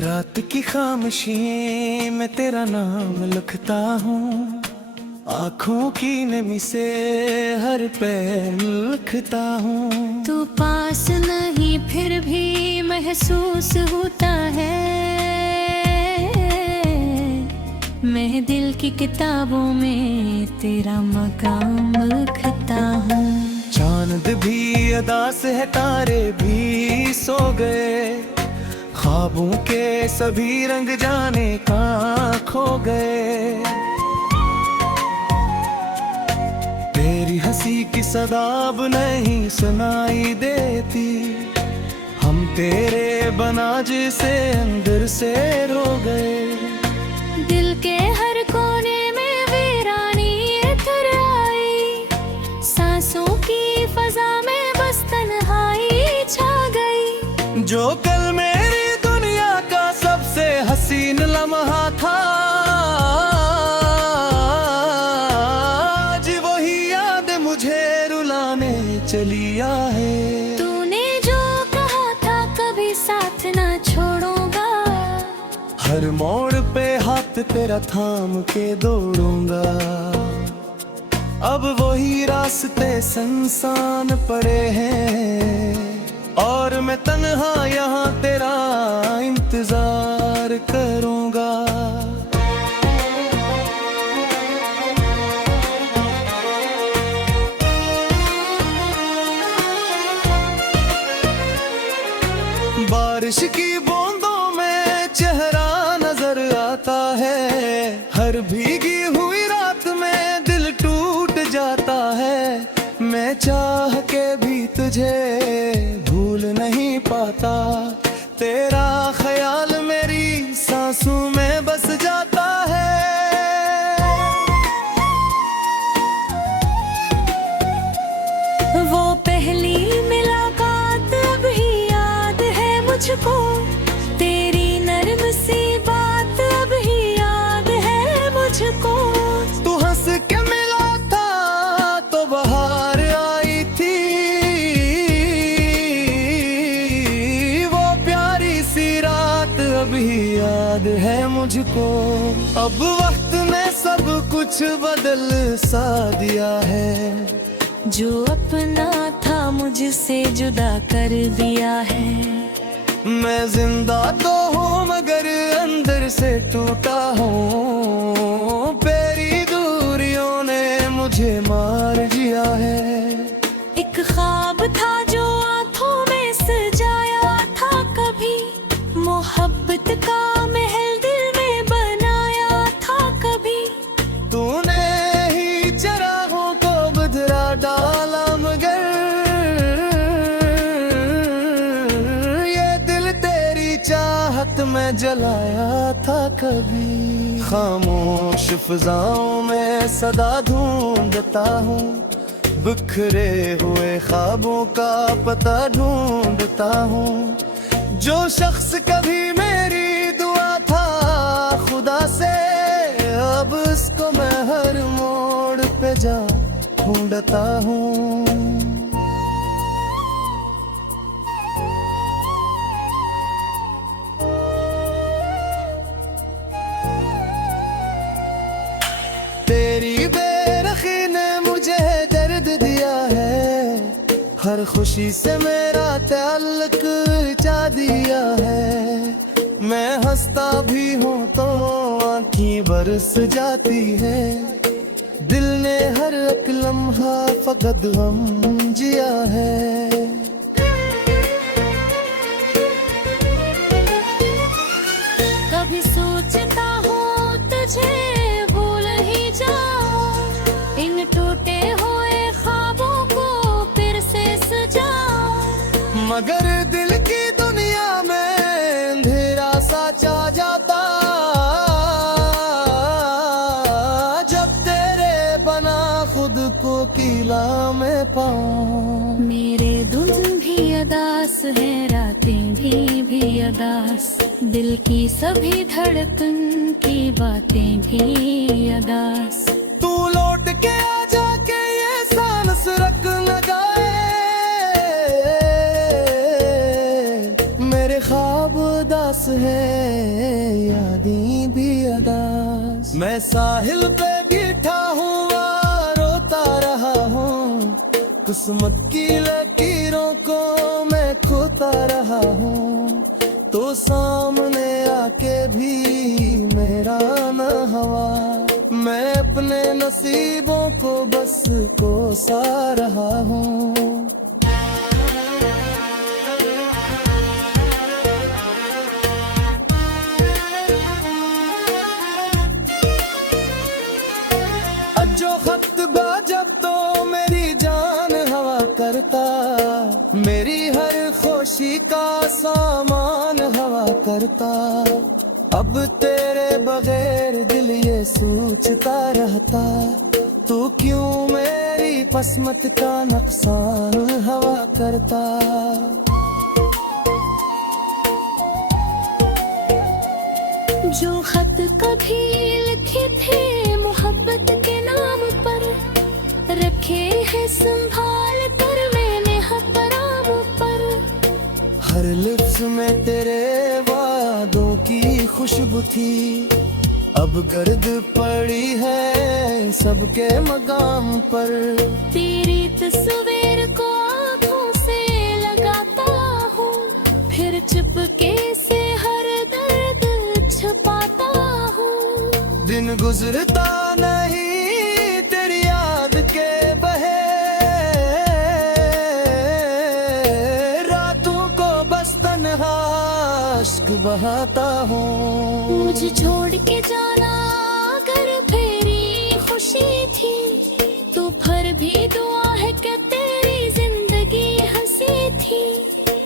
रात की खामोशी में तेरा नाम लिखता हूँ, आँखों की नमी से हर पैर लिखता हूँ। तू पास नहीं फिर भी महसूस होता है, मैं दिल की किताबों में तेरा मकाम लिखता हूँ। चांद भी अदास है, तारे भी सो गए, ख्वाबों के सभी रंग जाने कहाँ खो गए। तेरी हंसी की सदा अब नहीं सुनाई देती, हम तेरे बना जिसे अंदर से रो गए। दिल के हर कोने में वीरानी इधर आई, सांसों की फजा में बस तन्हाई छा गई। जो कल मेरी दुनिया का सबसे हसीन लम्हा था, आज वही याद मुझे रुलाने चली है। तूने जो कहा था कभी साथ ना छोड़ूंगा, हर मोड़ पे हाथ तेरा थाम के दौड़ूंगा। अब वही रास्ते सुनसान पड़े हैं, और मैं तन्हा यहाँ तेरा इंतजार करूंगा। बारिश की बूंदों में चेहरा नजर आता है, हर भीगी हुई रात में दिल टूट जाता है। मैं चाह के भी तुझे भूल नहीं पाता, तेरा ख्याल मेरी सांसों में बस जाता है। वो पहली मुलाकात अभी याद है मुझको, तेरी नर्म सी बात अभी याद है मुझको। तू हंस के मिला था तो बहार आई थी, वो प्यारी सी रात अभी याद है मुझको। अब वक्त ने सब कुछ बदल सा दिया है, जो अपना था मुझसे जुदा कर दिया है। मैं जिंदा तो हूँ मगर अंदर से टूटा हूँ, तेरी दूरियों ने मुझे मार दिया है। एक ख्वाब था जो आंखों में सजाया था कभी, मोहब्बत का महल दिल में बनाया था कभी। तूने ही चरागों को बदला डाला, मगर ये दिल तेरी चाहत में जलाया था कभी। खामोश फिजाओं में सदा ढूंढता हूँ, बिखरे हुए ख्वाबों का पता ढूंढता हूँ। जो शख्स कभी मेरी दुआ था खुदा से, अब उसको मैं हर मोड़ पे जा ढूंढता हूँ। तेरी बेरखी ने मुझे दर्द दिया है, हर खुशी से मेरा ताल्लुक जा दिया है। मैं हंसता भी हूँ तो आँखें बरस जाती है, दिल ने हर एक लम्हा फकत गम जिया है। कभी सोचता हूँ तुझे भूल ही जाऊं, इन टूटे हुए ख्वाबों को फिर से सजाऊं। मगर दिल की दुनिया में अंधेरा सा छा जाता, जब तेरे बना खुद को किला में पाऊं। मेरे धुन भी अदास है, रातें भी अदास, दिल की सभी धड़कन की बातें भी अदास। तू लौट के आ जाके ये सांस रख लगाए, मेरे ख्वाब उदास उदास है, यादें भी अदास। मैं साहिल पे बैठा हूँ, रोता रहा हूँ, किस्मत की लकीरों को मैं खोता रहा हूँ। तो सामने आके भी मेरा न हवा, मैं अपने नसीबों को बस कोसा रहा हूँ। जो खत जब तो मेरी जान हवा करता, मेरी हर खुशी का सामान हवा करता। अब तेरे बगैर दिल ये सोचता रहता, तू क्यों मेरी किस्मत का नुकसान हवा करता। जो खत कभी लिखे थे मोहब्बत के नाम पर, रखे हैं संभाल कर मैंने हथराम पर। हर लिप्स में तेरे वादों की खुशबू थी, अब गर्द पड़ी है सबके मकाम पर। तेरी तस्वीर को आँखों से लगाता हूँ, फिर चुपके से हर दर्द छुपाता हूँ। दिन गुजरता नहीं तेरी याद के बहे, रातों को बस तन्हा अश्क बहाता हूँ। मुझे छोड़ के जाना अगर मेरी खुशी थी, तो फिर भी दुआ है कि तेरी जिंदगी हंसी थी।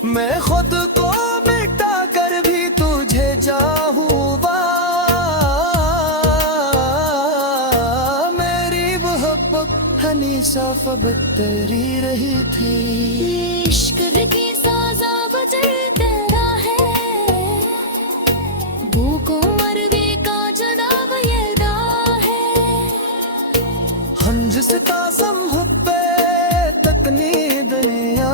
मैं खुद को मिटा कर भी तुझे चाहूँगा, मेरी मोहब्बत हमेशा फबत तेरी रही थी। इश्क की साजा बजे तेरा है, भूखों मरवे का जनाब ये राह है। हम जिसका संभुते तकनी दुनिया,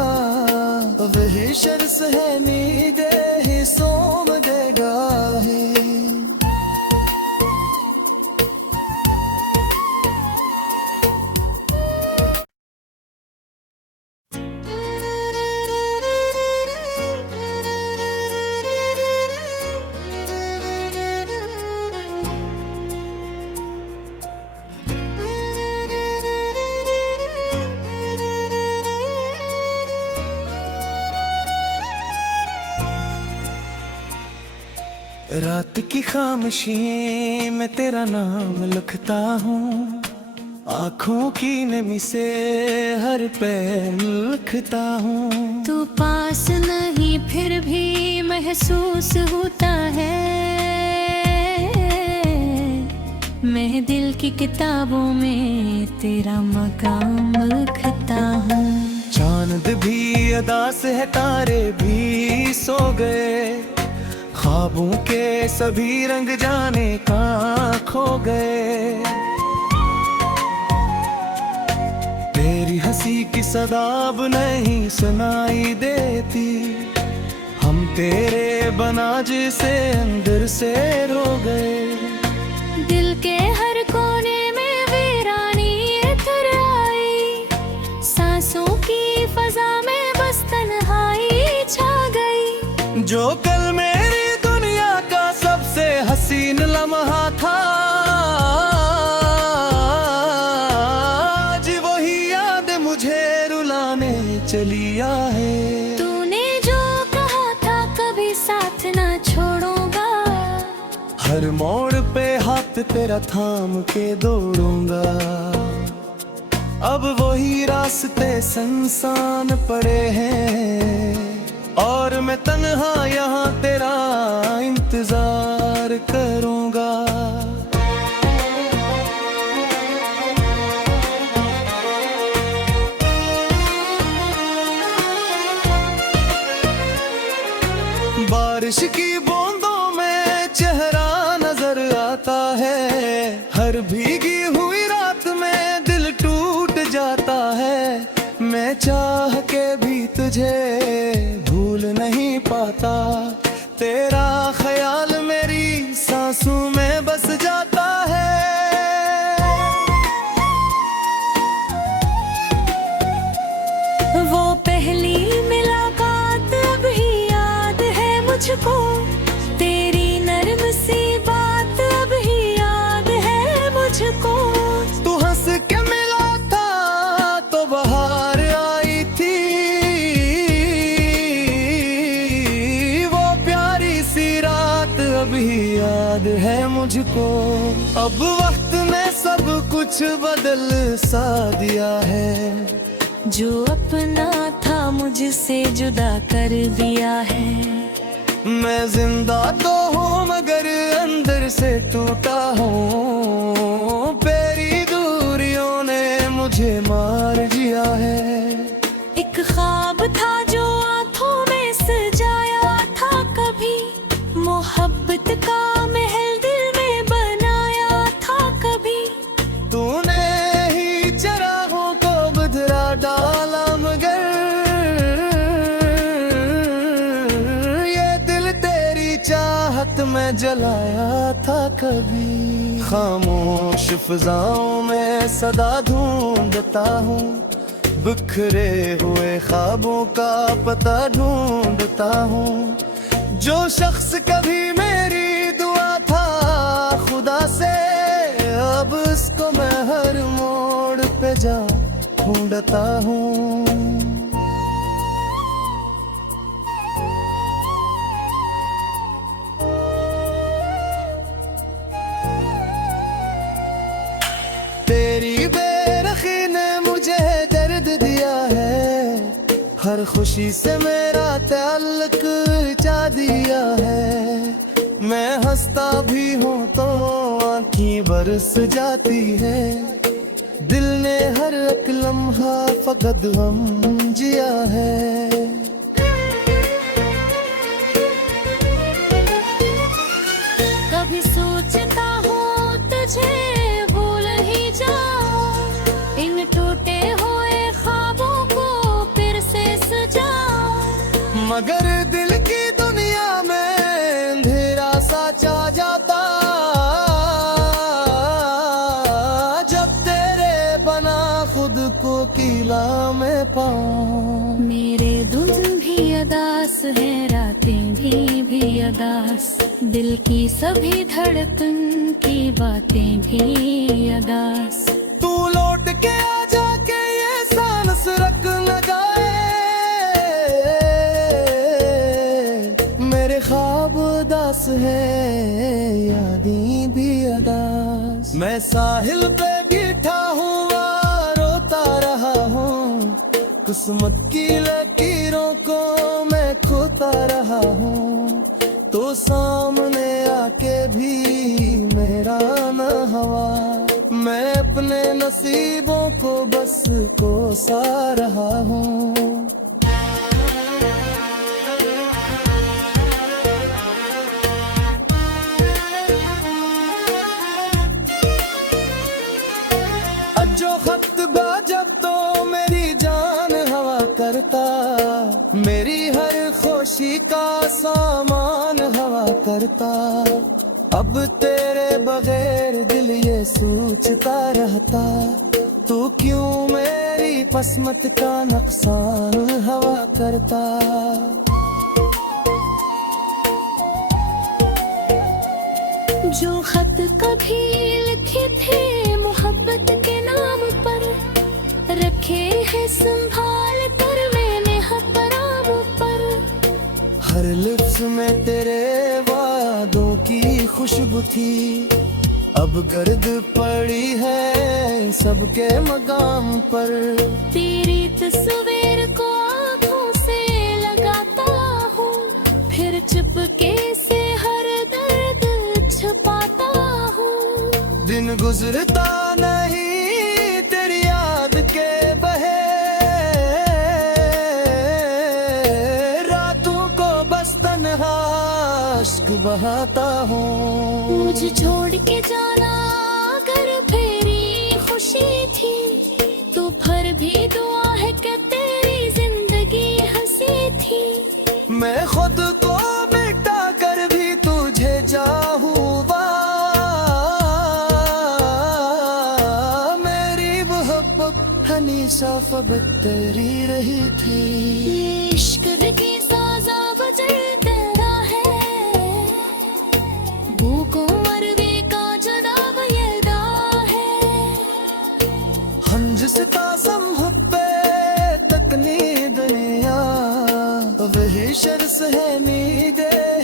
वही शर्स है नीदे ही सोम देगा है। रात की खामोशी में तेरा नाम लिखता हूँ, आँखों की नमी से हर पैर लिखता हूँ। तू पास नहीं फिर भी महसूस होता है, मैं दिल की किताबों में तेरा मकाम लिखता हूँ। चांद भी अदास है, तारे भी सो गए, ख्वाबों के सभी रंग जाने कहाँ खो गए। तेरी हंसी की सदा अब नहीं सुनाई देती, हम तेरे बना जिसे अंदर से रो गए। दिल के हर कोने में वीरानी इतर आई, सांसों की फजा में बस तन्हाई छा गई। जो कल मेरी दुनिया का सबसे हसीन लम्हा था, आज वही याद मुझे रुलाने चली है। तूने जो कहा था कभी साथ ना छोड़ूंगा, हर मोड़ पे हाथ तेरा थाम के दौड़ूंगा। अब वही रास्ते सुनसान पड़े हैं, और मैं तन्हा यहाँ तेरा इंतजार करूंगा। बारिश की बूंदों में चेहरा नजर आता है, हर भीगी हुई रात में दिल टूट जाता है। मैं चाह के भी तुझे भूल नहीं पाता, तेरा मुझको, तेरी नरम सी बात अभी याद है मुझको। तू हंस के मिला था तो बाहर आई थी, वो प्यारी सी रात अभी याद है मुझको। अब वक्त ने सब कुछ बदल सा दिया है, जो अपना था मुझसे जुदा कर दिया है। मैं जिंदा तो हूँ मगर अंदर से टूटा हूँ, तेरी दूरियों ने मुझे मार दिया है। एक ख्वाब था जो आंखों में सजाया था कभी, मोहब्बत का महल दिल में बनाया था कभी। तूने ही चरागों को बदला डाला मगर ये दिल तेरी चाहत में जलाया था कभी। खामोश फिजाओं में सदा ढूंढता हूँ, बिखरे हुए ख्वाबों का पता ढूंढता हूँ। जो शख्स कभी मेरी दुआ था खुदा से, अब उसको मैं हर मोड़ पे जा ढूंढता हूँ। तेरी बेरखी ने मुझे दर्द दिया है, हर खुशी से मेरा ताल्लुक जा दिया है। मैं हंसता भी हूँ तो आँखें बरस जाती है, दिल ने हर एक लम्हा फकत गम जिया है। कभी सोचता हूँ तुझे भूल ही जाऊं, इन टूटे हुए ख्वाबों को फिर से सजाऊं। मगर दिल की दुनिया में अंधेरा सा छा जाता, जब तेरे बना खुद को किला में पाऊं। मेरे धुन भी अदास है, रातें भी अदास, दिल की सभी धड़कन की बातें भी अदास। तू लौट के आ जाके ये सांस रख लगाए, मेरे ख्वाब उदास है, यादें भी अदास। मैं साहिल पे बैठा हूँ, रोता रहा हूँ, किस्मत की लकीरों को मैं खोता रहा हूँ। तो सामने आके भी मेरा न हवा, मैं अपने नसीबों को बस कोसा रहा हूँ। जो खत जब तो मेरी जान हवा करता, मेरी हर खुशी का सामान हवा करता। अब तेरे बगैर दिल ये सोचता रहता, तू क्यों मेरी किस्मत का नुकसान हवा करता। जो खत कभी लिखे थे मोहब्बत के नाम पर, रखे हैं संभाल कर मैंने हपराम पर। हर लिप्स में तेरे वादों की खुशबू थी, अब गर्द पड़ी है सबके मकाम पर। तेरी तस्वीर को आँखों से लगाता हूँ, फिर चुपके से हर दर्द छुपाता हूँ। दिन गुजरता नहीं तेरी याद के बहे, रातों को बस तन्हा अश्क बहाता हूँ। मुझे छोड़ के जाना अगर फेरी खुशी थी, तो फिर भी दुआ है कि तेरी जिंदगी हंसी थी। मैं खुद को मिटा कर भी तुझे चाहूँगा, मेरी मोहब्बत हमेशा फकत तेरी रही थी। ये इश्क की साजा बजता है, शर्स है नीदे